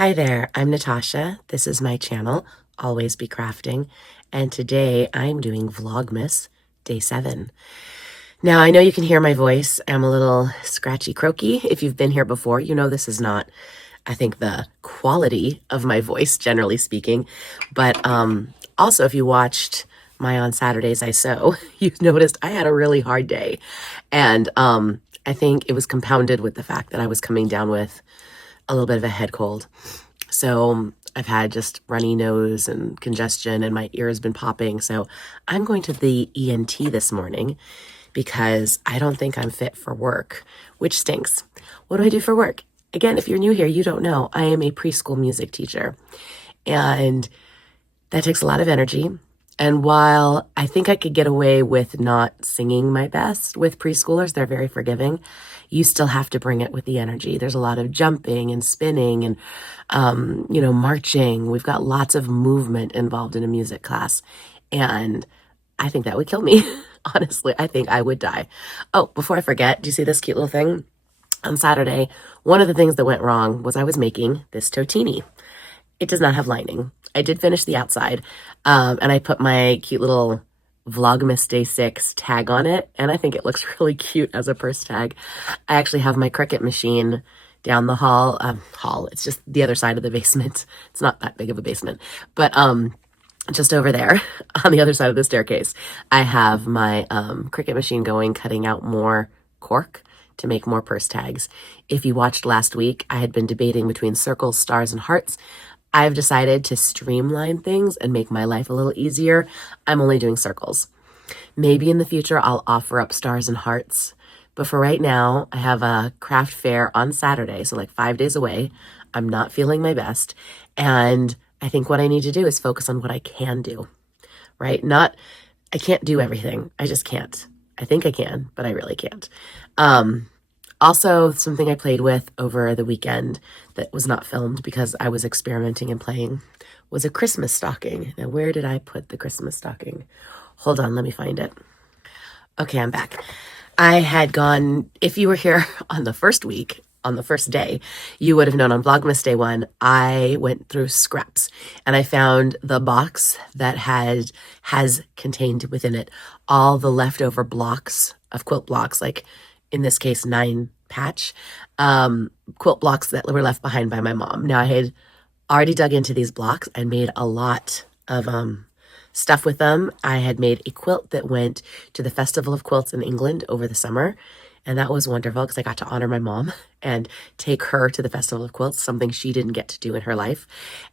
Hi there, I'm Natasha. This is my channel, Always Be Crafting, and today I'm doing Vlogmas Day 7. Now, I know you can hear my voice. I'm a little scratchy croaky. If you've been here before, you know this is not, I think, the quality of my voice, generally speaking. But also, if you watched my On Saturdays I Sew, you noticed I had a really hard day. And I think it was compounded with the fact that I was coming down with a little bit of a head cold. So I've had just runny nose and congestion, and my ear has been popping. So I'm going to the ENT this morning because I don't think I'm fit for work, which stinks. What do I do for work? Again, if you're new here, you don't know. I am a preschool music teacher, and that takes a lot of energy. And while I think I could get away with not singing my best with preschoolers, they're very forgiving, you still have to bring it with the energy. There's a lot of jumping and spinning and, marching. We've got lots of movement involved in a music class. And I think that would kill me. Honestly, I think I would die. Oh, before I forget, do you see this cute little thing? On Saturday, one of the things that went wrong was I was making this totini. It does not have lining. I did finish the outside, and I put my cute little Vlogmas Day 6 tag on it, and I think it looks really cute as a purse tag. I actually have my Cricut machine down the hall. It's just the other side of the basement. It's not that big of a basement, but just over there on the other side of the staircase, I have my Cricut machine going, cutting out more cork to make more purse tags. If you watched last week, I had been debating between circles, stars, and hearts. I've decided to streamline things and make my life a little easier. I'm only doing circles. Maybe in the future I'll offer up stars and hearts. But for right now, I have a craft fair on Saturday, so like 5 days away. I'm not feeling my best. And I think what I need to do is focus on what I can do, right? I can't do everything. I just can't. I think I can, but I really can't. Also, something I played with over the weekend that was not filmed because I was experimenting and playing was a Christmas stocking. Now, where did I put the Christmas stocking? Hold on, let me find it. Okay, I'm back. I had gone, if you were here on the first week, on the first day, you would have known on Vlogmas Day 1, I went through scraps and I found the box that has contained within it all the leftover blocks of quilt blocks, like in this case, 9 patch quilt blocks that were left behind by my mom. Now, I had already dug into these blocks and made a lot of stuff with them. I had made a quilt that went to the Festival of Quilts in England over the summer. And that was wonderful because I got to honor my mom and take her to the Festival of Quilts, something she didn't get to do in her life.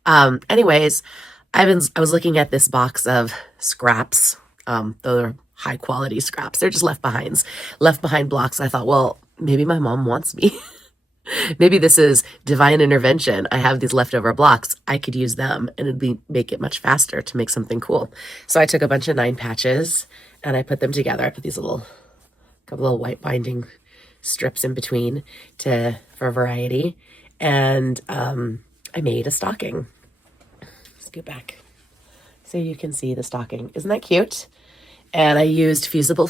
Anyways, I was looking at this box of scraps. They're high quality scraps. They're just left behind blocks. I thought, well, maybe my mom wants me. Maybe this is divine intervention. I have these leftover blocks. I could use them and make it much faster to make something cool. So I took a bunch of 9 patches and I put them together. I put these couple little white binding strips in between for variety. And I made a stocking. Scoot back so you can see the stocking. Isn't that cute? And I used fusible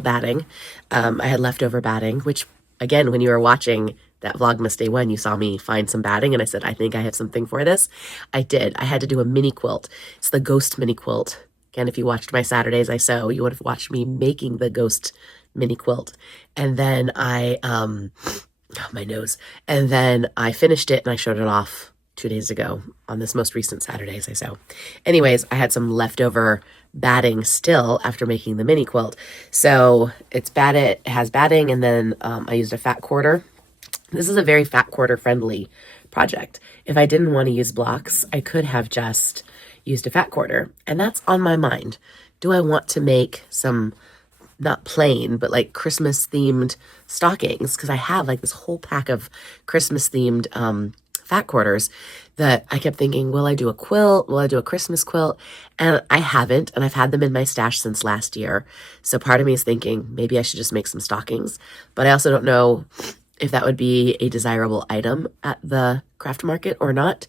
batting. I had leftover batting, which, again, when you were watching that Vlogmas Day 1, you saw me find some batting, and I said, I think I have something for this. I did. I had to do a mini quilt. It's the Ghost mini quilt. Again, if you watched my Saturdays I Sew, you would have watched me making the Ghost mini quilt. And then my nose. And then I finished it, and I showed it off 2 days ago on this most recent Saturdays I Sew. Anyways, I had some leftover batting still after making the mini quilt. So it has batting, and then I used a fat quarter. This is a very fat quarter friendly project. If I didn't want to use blocks, I could have just used a fat quarter, and that's on my mind. Do I want to make some, not plain, but like Christmas themed stockings? Because I have like this whole pack of Christmas themed fat quarters that I kept thinking, will I do a quilt? Will I do a Christmas quilt? And I haven't, and I've had them in my stash since last year. So part of me is thinking maybe I should just make some stockings, but I also don't know if that would be a desirable item at the craft market or not.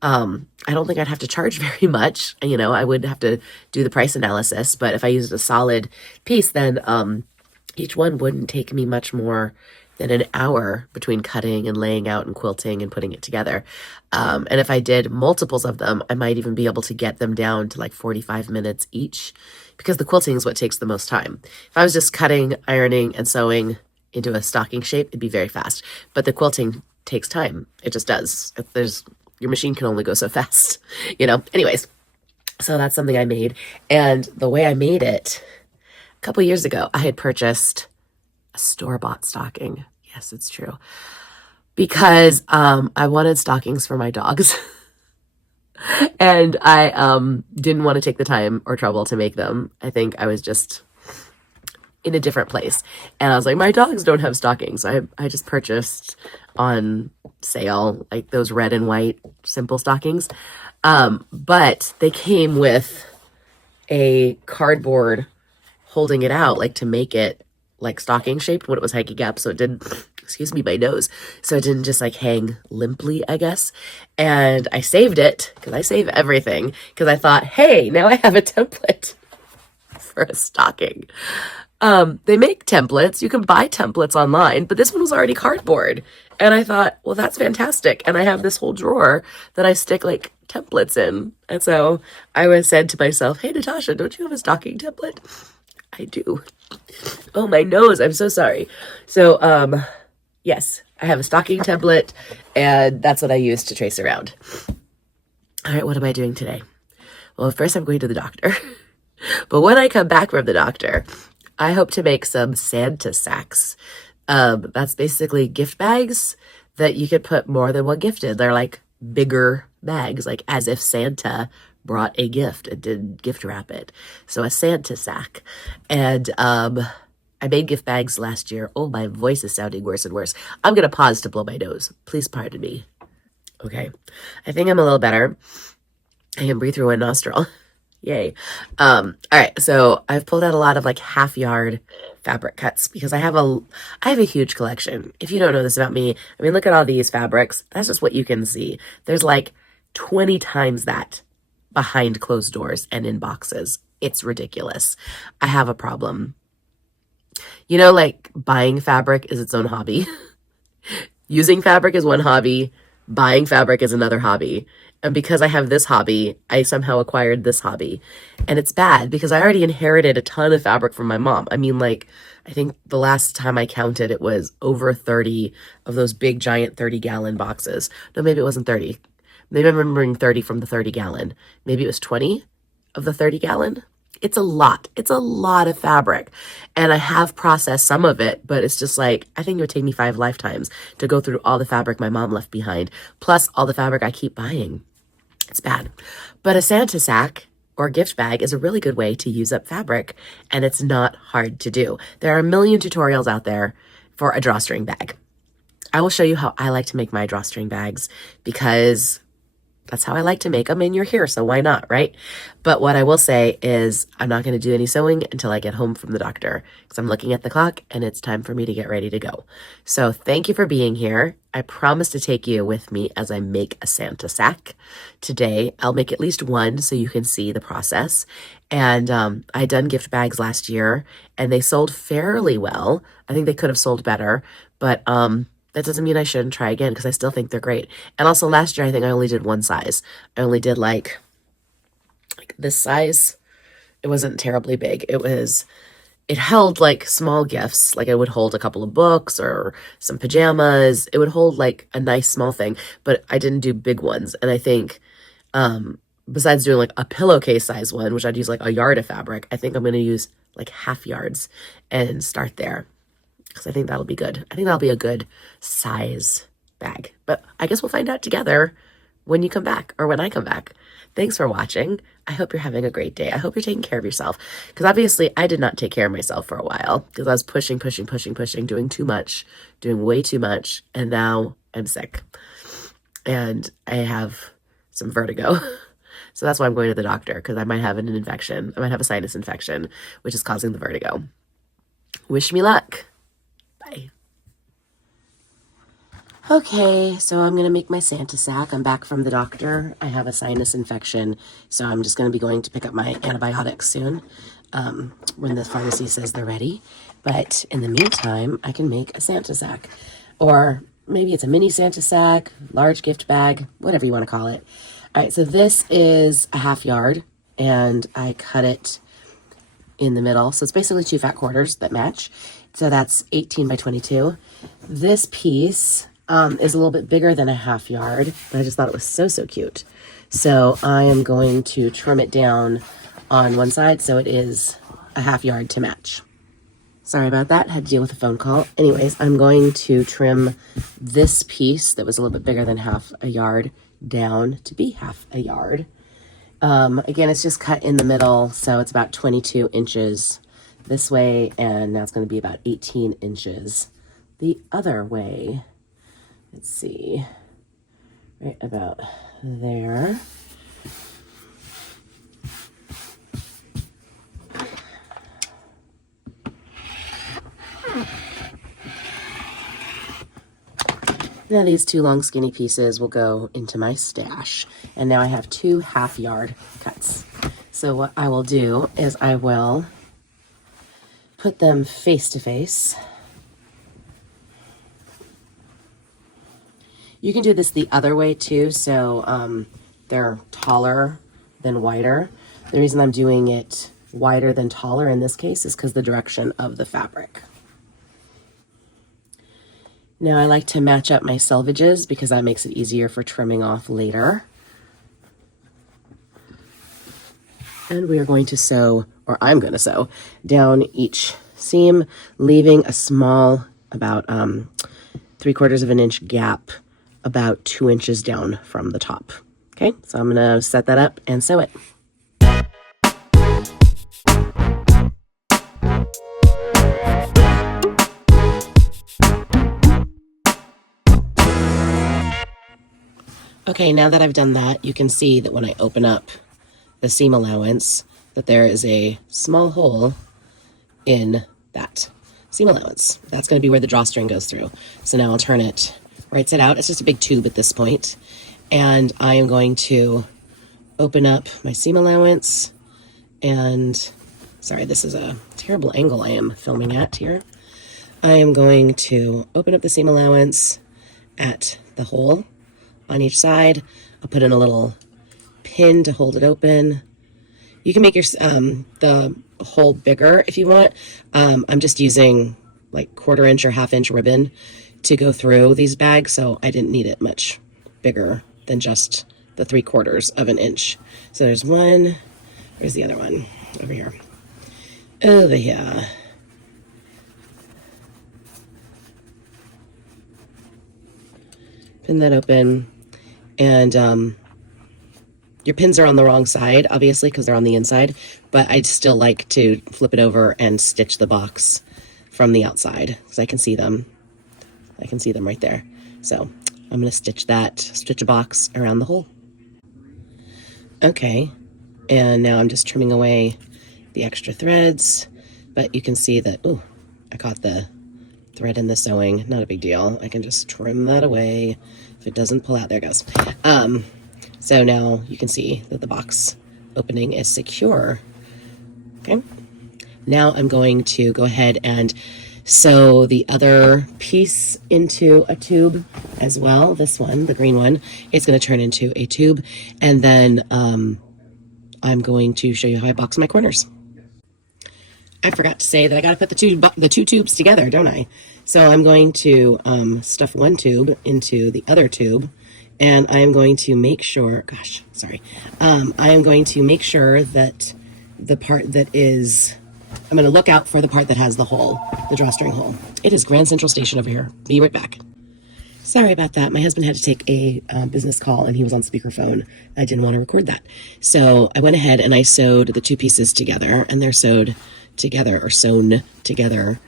I don't think I'd have to charge very much. I would have to do the price analysis, but if I used a solid piece, then each one wouldn't take me much more than an hour between cutting and laying out and quilting and putting it together. And if I did multiples of them, I might even be able to get them down to like 45 minutes each, because the quilting is what takes the most time. If I was just cutting, ironing, and sewing into a stocking shape, it'd be very fast. But the quilting takes time. It just does. Your machine can only go so fast, you know? Anyways, so that's something I made. And the way I made it, a couple years ago, I had purchased a store-bought stocking. Yes, it's true. Because I wanted stockings for my dogs. And I didn't want to take the time or trouble to make them. I think I was just in a different place. And I was like, my dogs don't have stockings. I just purchased on sale, like those red and white simple stockings. But they came with a cardboard holding it out, like to make it like stocking shaped when it was hiking up, so it didn't, excuse me, my nose, so it didn't just like hang limply, I guess. And I saved it, because I save everything, because I thought, hey, now I have a template for a stocking. They make templates. You can buy templates online, but this one was already cardboard. And I thought, well, that's fantastic. And I have this whole drawer that I stick like templates in. And so I said to myself, hey, Natasha, don't you have a stocking template? I do. Oh, my nose. I'm so sorry. So, yes, I have a stocking template, and that's what I use to trace around. All right, what am I doing today? Well, first I'm going to the doctor. But when I come back from the doctor, I hope to make some Santa sacks. That's basically gift bags that you could put more than one gift in. They're like bigger bags, like as if Santa brought a gift and didn't gift wrap it. So a Santa sack. And I made gift bags last year. Oh, my voice is sounding worse and worse. I'm going to pause to blow my nose. Please pardon me. Okay. I think I'm a little better. I can breathe through one nostril. Yay. All right. So I've pulled out a lot of like half yard fabric cuts because I have a huge collection. If you don't know this about me, I mean, look at all these fabrics. That's just what you can see. There's like 20 times that behind closed doors and in boxes. It's ridiculous. I have a problem. You know, like buying fabric is its own hobby. Using fabric is one hobby. Buying fabric is another hobby. And because I have this hobby, I somehow acquired this hobby. And it's bad because I already inherited a ton of fabric from my mom. I mean, like, I think the last time I counted, it was over 30 of those big, giant 30-gallon boxes. No, maybe it wasn't 30. Maybe I'm remembering 30 from the 30-gallon. Maybe it was 20 of the 30-gallon. It's a lot. It's a lot of fabric. And I have processed some of it, but it's just like, I think it would take me 5 lifetimes to go through all the fabric my mom left behind, plus all the fabric I keep buying. It's bad. But a Santa sack or gift bag is a really good way to use up fabric, and it's not hard to do. There are a million tutorials out there for a drawstring bag. I will show you how I like to make my drawstring bags because that's how I like to make them, and you're here, so why not, right? But what I will say is I'm not going to do any sewing until I get home from the doctor because I'm looking at the clock and it's time for me to get ready to go. So thank you for being here. I promise to take you with me as I make a Santa sack. Today, I'll make at least one so you can see the process. And I done gift bags last year and they sold fairly well. I think they could have sold better, but that doesn't mean I shouldn't try again because I still think they're great. And also last year, I think I only did one size. I only did like this size. It wasn't terribly big. It held like small gifts. Like it would hold a couple of books or some pajamas. It would hold like a nice small thing, but I didn't do big ones. And I think besides doing like a pillowcase size one, which I'd use like a yard of fabric, I think I'm going to use like half yards and start there. Because I think that'll be good. I think that'll be a good size bag. But I guess we'll find out together when you come back or when I come back. Thanks for watching. I hope you're having a great day. I hope you're taking care of yourself. Because obviously I did not take care of myself for a while. Because I was pushing, doing too much, doing way too much. And now I'm sick. And I have some vertigo. So that's why I'm going to the doctor. Because I might have an infection. I might have a sinus infection, which is causing the vertigo. Wish me luck. Bye. Okay, so I'm going to make my Santa sack. I'm back from the doctor. I have a sinus infection, so I'm just going to be going to pick up my antibiotics soon when the pharmacy says they're ready. But in the meantime, I can make a Santa sack, or maybe it's a mini Santa sack, large gift bag, whatever you want to call it. All right, so this is a 1/2 yard, and I cut it in the middle. So it's basically 2 fat quarters that match. So that's 18 by 22. This piece is a little bit bigger than a 1/2 yard, but I just thought it was so, so cute. So I am going to trim it down on one side so it is a 1/2 yard to match. Sorry about that, had to deal with a phone call. Anyways, I'm going to trim this piece that was a little bit bigger than 1/2 a yard down to be 1/2 a yard. Again, it's just cut in the middle, so it's about 22 inches this way, and now it's going to be about 18 inches the other way. Let's see, right about there. Now these 2 long skinny pieces will go into my stash. And now I have 2 1/2 yard cuts. So what I will do is I will put them face to face. You can do this the other way too, so they're taller than wider. The reason I'm doing it wider than taller in this case is because the direction of the fabric. Now I like to match up my selvages because that makes it easier for trimming off later. And we are going to sew, or I'm going to sew, down each seam, leaving a small, about 3/4 of an inch gap, about 2 inches down from the top. Okay, so I'm going to set that up and sew it. Okay, now that I've done that, you can see that when I open up the seam allowance, that there is a small hole in that seam allowance. That's going to be where the drawstring goes through. So now I'll turn it right side out. It's just a big tube at this point. And I am going to open up my seam allowance. And, sorry, this is a terrible angle I am filming at here. I am going to open up the seam allowance at the hole on each side. I'll put in a little pin to hold it open. You can make your the hole bigger if you want. I'm just using like 1/4 inch or 1/2 inch ribbon to go through these bags, so I didn't need it much bigger than just the 3/4 of an inch. So there's one. Where's the other one? Over here. Over here. Pin that open. And your pins are on the wrong side, obviously, because they're on the inside, but I'd still like to flip it over and stitch the box from the outside, because I can see them. I can see them right there. So I'm going to stitch a box around the hole. Okay, and now I'm just trimming away the extra threads, but you can see that, oh, I caught the thread in the sewing. Not a big deal. I can just trim that away. If it doesn't pull out, there it goes. So now you can see that the box opening is secure. Okay. Now I'm going to go ahead and sew the other piece into a tube as well. This one, the green one, it's going to turn into a tube. And then I'm going to show you how I box my corners. I forgot to say that I got to put the two tubes together, don't I? So I'm going to stuff one tube into the other tube, and I am going to make sure, I am going to make sure that the part that is, I'm going to look out for the part that has the hole, the drawstring hole. It is Grand Central Station over here. Be right back. Sorry about that. My husband had to take a business call, and he was on speakerphone. I didn't want to record that. So I went ahead and I sewed the two pieces together, and they're sewed together or sewn together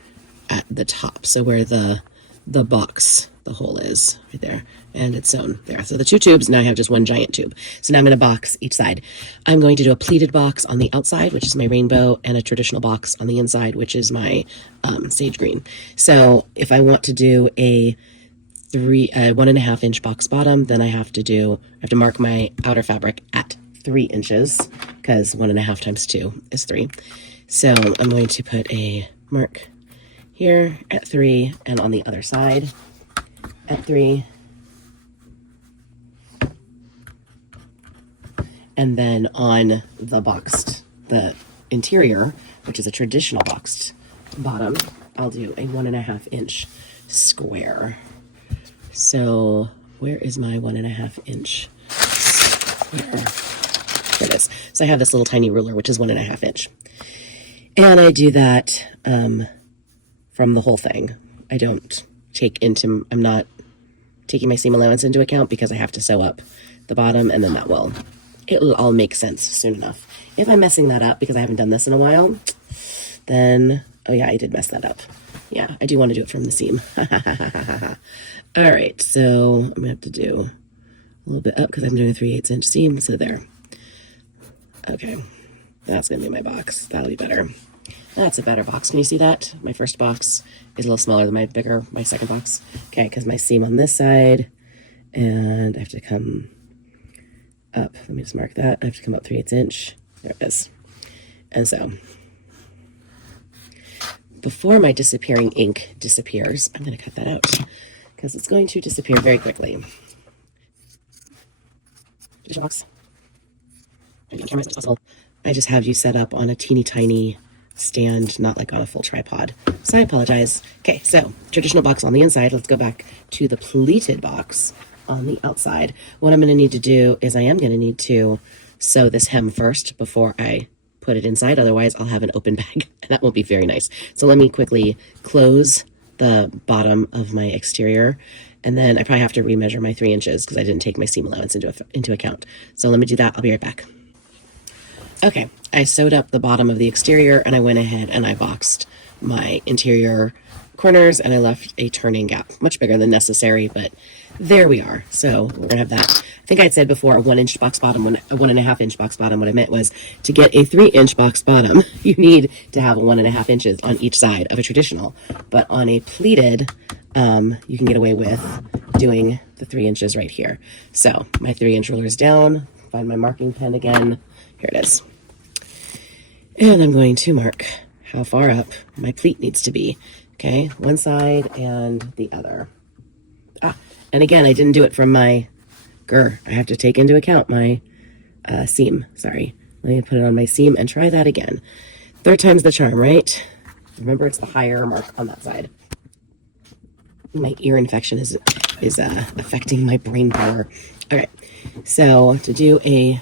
at the top. So where the box, the hole is right there, and it's sewn there. So the two tubes, now I have just one giant tube. So now I'm going to box each side. I'm going to do a pleated box on the outside, which is my rainbow, and a traditional box on the inside, which is my sage green. So if I want to do a 1.5 inch box bottom, then I have to mark my outer fabric at 3 inches, because 1.5 times 2 is 3. So I'm going to put a mark here at 3 and on the other side at 3. And then on the interior, which is a traditional boxed bottom, I'll do a 1.5 inch square. So where is my 1.5 inch square? There it is. So I have this little tiny ruler, which is 1.5 inch. And I do that from the whole thing. I'm not taking my seam allowance into account because I have to sew up the bottom, and then it'll all make sense soon enough. If I'm messing that up because I haven't done this in a while, then, oh yeah, I did mess that up. Yeah, I do want to do it from the seam. All right, so I'm gonna have to do a little bit up because I'm doing a 3/8 inch seam, so there. Okay, that's gonna be my box. That'll be better. That's a better box. Can you see that? My first box is a little smaller than my second box. Okay, because my seam on this side, and I have to come up. Let me just mark that. I have to come up 3/8 inch. There it is. And so, before my disappearing ink disappears, I'm going to cut that out because it's going to disappear very quickly. I just have you set up on a teeny tiny stand, not like on a full tripod. So I apologize. Okay, so traditional box on the inside. Let's go back to the pleated box on the outside. What I'm going to need to do is I am going to need to sew this hem first before I put it inside. Otherwise, I'll have an open bag, and that won't be very nice. So let me quickly close the bottom of my exterior, and then I probably have to remeasure my 3 inches because I didn't take my seam allowance into account. So let me do that. I'll be right back. Okay, I sewed up the bottom of the exterior, and I went ahead and I boxed my interior corners, and I left a turning gap, much bigger than necessary, but there we are. So we're gonna have that. I think I'd said before a 1 inch box bottom, a 1.5 inch box bottom. What I meant was to get a 3 inch box bottom, you need to have 1.5 inches on each side of a traditional. But on a pleated, you can get away with doing the 3 inches right here. So my 3 inch ruler is down. Find my marking pen again. Here it is. And I'm going to mark how far up my pleat needs to be. Okay, one side and the other. And again, I didn't do it from my I have to take into account my seam. Sorry. Let me put it on my seam and try that again. Third time's the charm, right? Remember, it's the higher mark on that side. My ear infection is affecting my brain power. All right, so to do a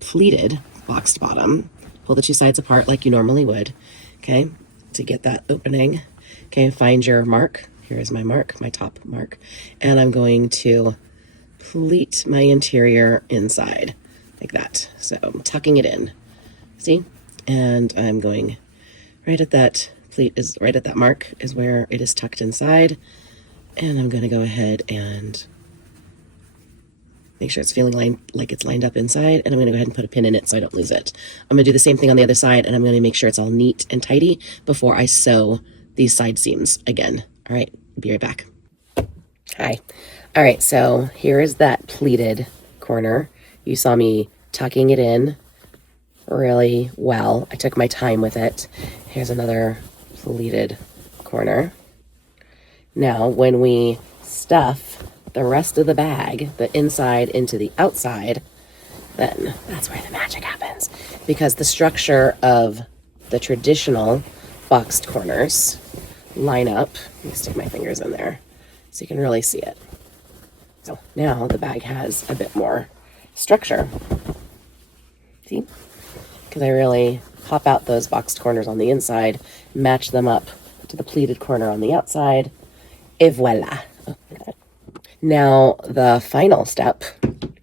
pleated boxed bottom, pull the two sides apart like you normally would, okay, to get that opening. Okay, find your mark. Here is my mark, my top mark, and I'm going to pleat my interior inside like that. So I'm tucking it in, see? And I'm going right at that pleat is right at that mark is where it is tucked inside, and I'm going to go ahead and make sure it's feeling like it's lined up inside, and I'm going to go ahead and put a pin in it so I don't lose it. I'm going to do the same thing on the other side, and I'm going to make sure it's all neat and tidy before I sew these side seams again. All right, be right back. Hi. All right, so here is that pleated corner. You saw me tucking it in really well. I took my time with it. Here's another pleated corner. Now, when we stuff the rest of the bag, the inside into the outside, then that's where the magic happens. Because the structure of the traditional boxed corners line up. Let me stick my fingers in there so you can really see it. So now the bag has a bit more structure. See? Because I really pop out those boxed corners on the inside, match them up to the pleated corner on the outside, et voila. Now the final step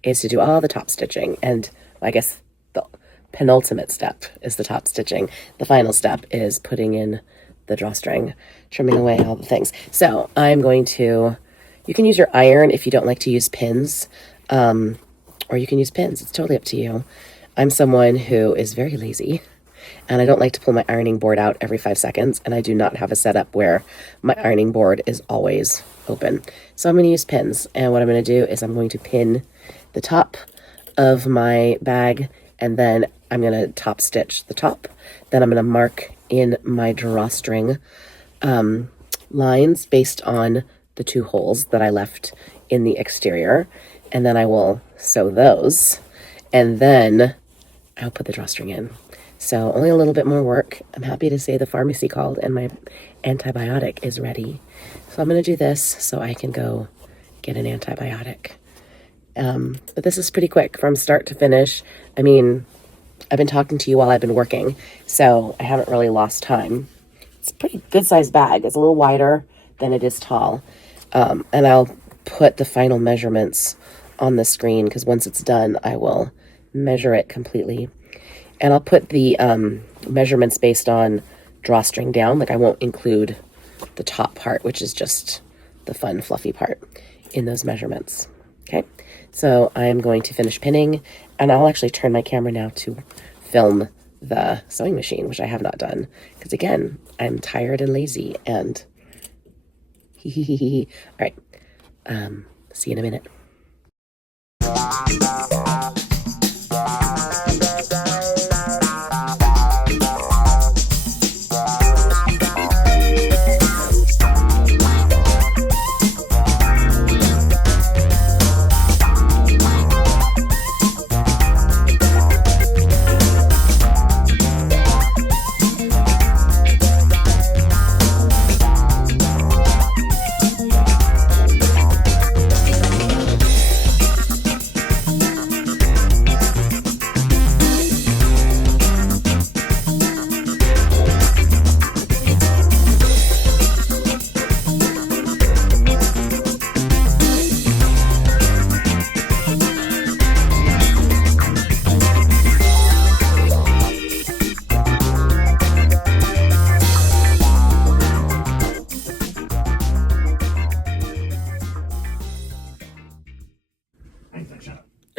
is to do all the top stitching, and I guess the penultimate step is the top stitching. The final step is putting in the drawstring, trimming away all the things. So I'm going to, you can use your iron if you don't like to use pins, or you can use pins. It's totally up to you. I'm someone who is very lazy, and I don't like to pull my ironing board out every 5 seconds, and I do not have a setup where my ironing board is always open. So I'm going to use pins, and what I'm going to do is I'm going to pin the top of my bag, and then I'm going to top stitch the top. Then I'm going to mark in my drawstring lines based on the 2 holes that I left in the exterior. And then I will sew those. And then I'll put the drawstring in. So only a little bit more work. I'm happy to say the pharmacy called and my antibiotic is ready. So I'm going to do this so I can go get an antibiotic. But this is pretty quick from start to finish. I mean, I've been talking to you while I've been working, so I haven't really lost time. It's a pretty good sized bag. It's a little wider than it is tall. And I'll put the final measurements on the screen because once it's done, I will measure it completely. And I'll put the measurements based on drawstring down. Like I won't include the top part, which is just the fun, fluffy part in those measurements. Okay, so I'm going to finish pinning, and I'll actually turn my camera now to film the sewing machine, which I have not done because again, I'm tired and lazy and all right, see you in a minute.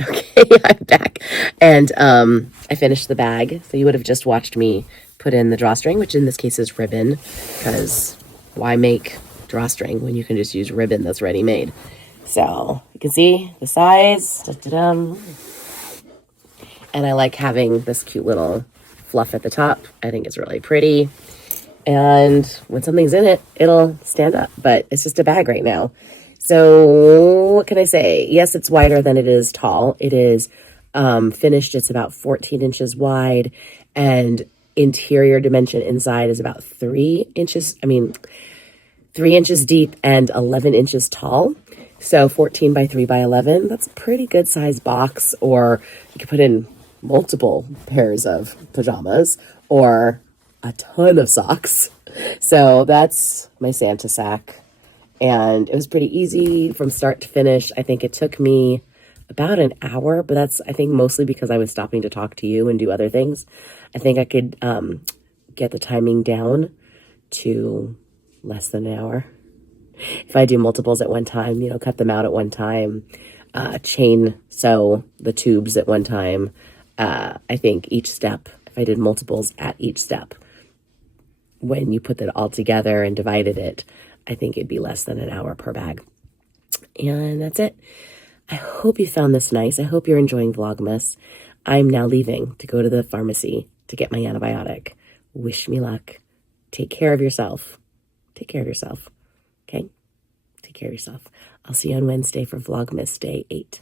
Okay, I'm back. And I finished the bag. So you would have just watched me put in the drawstring, which in this case is ribbon, because why make drawstring when you can just use ribbon that's ready made? So you can see the size. Da-da-dum. And I like having this cute little fluff at the top. I think it's really pretty. And when something's in it, it'll stand up. But it's just a bag right now. So what can I say? Yes, it's wider than it is tall. It is finished. It's about 14 inches wide, and interior dimension inside is about 3 inches. 3 inches deep and 11 inches tall. So 14 by 3 by 11. That's a pretty good size box, or you could put in multiple pairs of pajamas or a ton of socks. So that's my Santa sack. And it was pretty easy from start to finish. I think it took me about an hour, but that's, I think, mostly because I was stopping to talk to you and do other things. I think I could get the timing down to less than an hour. If I do multiples at one time, you know, cut them out at one time, chain sew the tubes at one time. I think each step, if I did multiples at each step, when you put that all together and divided it, I think it'd be less than an hour per bag. And that's it. I hope you found this nice. I hope you're enjoying Vlogmas. I'm now leaving to go to the pharmacy to get my antibiotic. Wish me luck. Take care of yourself. Take care of yourself. Okay? Take care of yourself. I'll see you on Wednesday for Vlogmas Day 8.